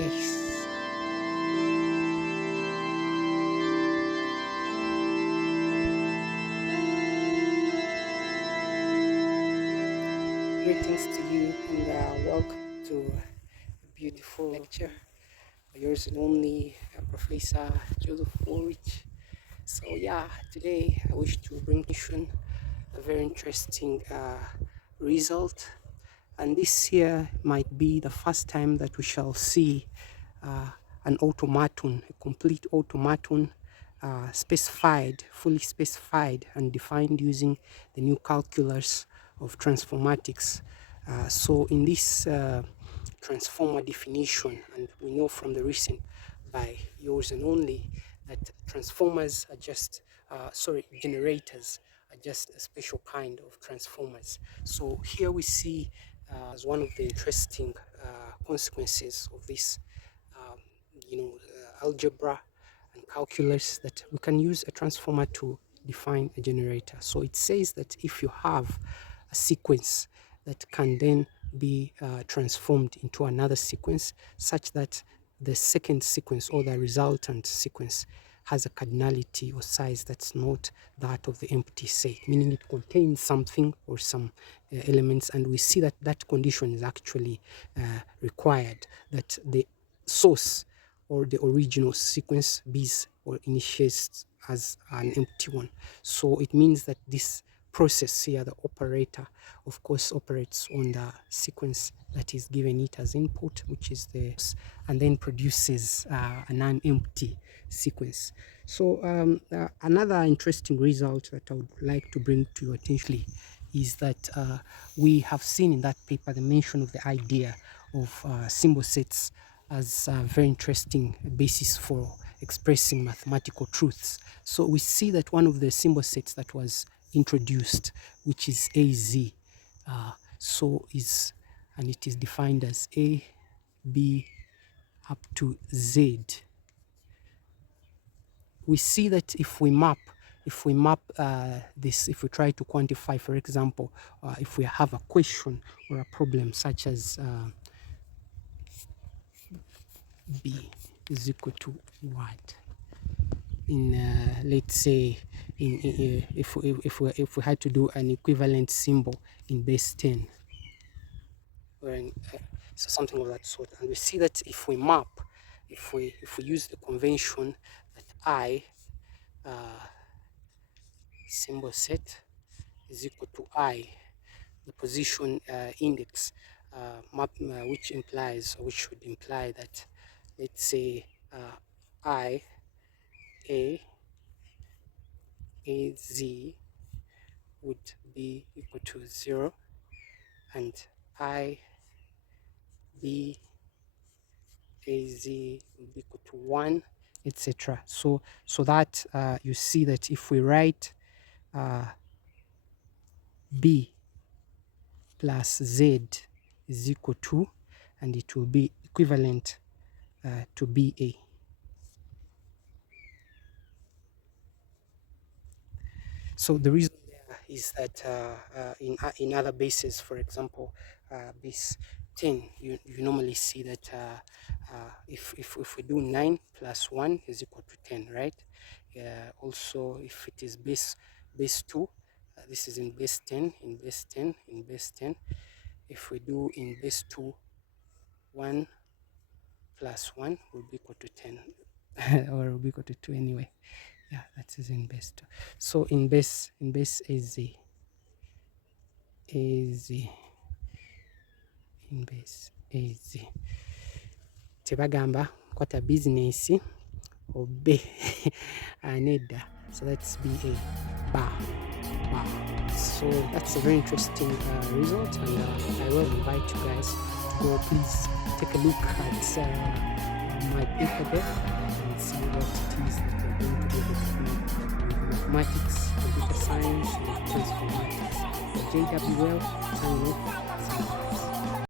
Yes. Greetings to you and welcome to a beautiful lecture by yours and only Professor Joseph Woolwich. So yeah, today I wish to bring you a very interesting result, and this here might be the first time that we shall see an automaton, a complete automaton, fully specified and defined using the new calculus of transformatics. So in this transformer definition, and we know from the recent by yours and only that transformers are just generators are just a special kind of transformers. So here we see as one of the interesting consequences of this algebra and calculus, that we can use a transformer to define a generator. So it says that if you have a sequence that can then be transformed into another sequence, such that the second sequence or the resultant sequence has a cardinality or size that's not that of the empty set, meaning it contains something or some elements, and we see that that condition is actually required, that the source or the original sequence b's or initiates as an empty one. So it means that this process here, the operator, of course, operates on the sequence that is given it as input, which is the, and then produces a non-empty sequence. So another interesting result that I would like to bring to your attention is that we have seen in that paper the mention of the idea of symbol sets as a very interesting basis for expressing mathematical truths. So we see that one of the symbol sets that was introduced, which is AZ, and it is defined as A, B, up to Z. We see that if we map this, if we try to quantify, for example, if we have a question or a problem such as B is equal to what? In let's say if we had to do an equivalent symbol in base 10, or so something of that sort, and we see that if we map, if we use the convention that I symbol set is equal to I, the position index, which should imply that, let's say, I A Z would be equal to 0, and I B A Z would be equal to 1, etc. So that you see that if we write B plus Z is equal to, and it will be equivalent to BA. So the reason there is that in other bases, for example, base 10, you normally see that if we do 9 plus 1 is equal to 10, right? Also, if it is base 2, this is in base 10, in base 10, in base 10. If we do in base 2, 1 plus 1 will be equal to 10, or will be equal to 2 anyway. Yeah, that is in base 2. So in base AZ, in base AZ, tebagamba kwata business obe aneda. So that's BA, bar. So that's a very interesting result, and I will invite you guys to go. Please take a look at my paper there and see what it is that we're going to be able to do with mathematics, computer science, and transformatics. JWL, signing off.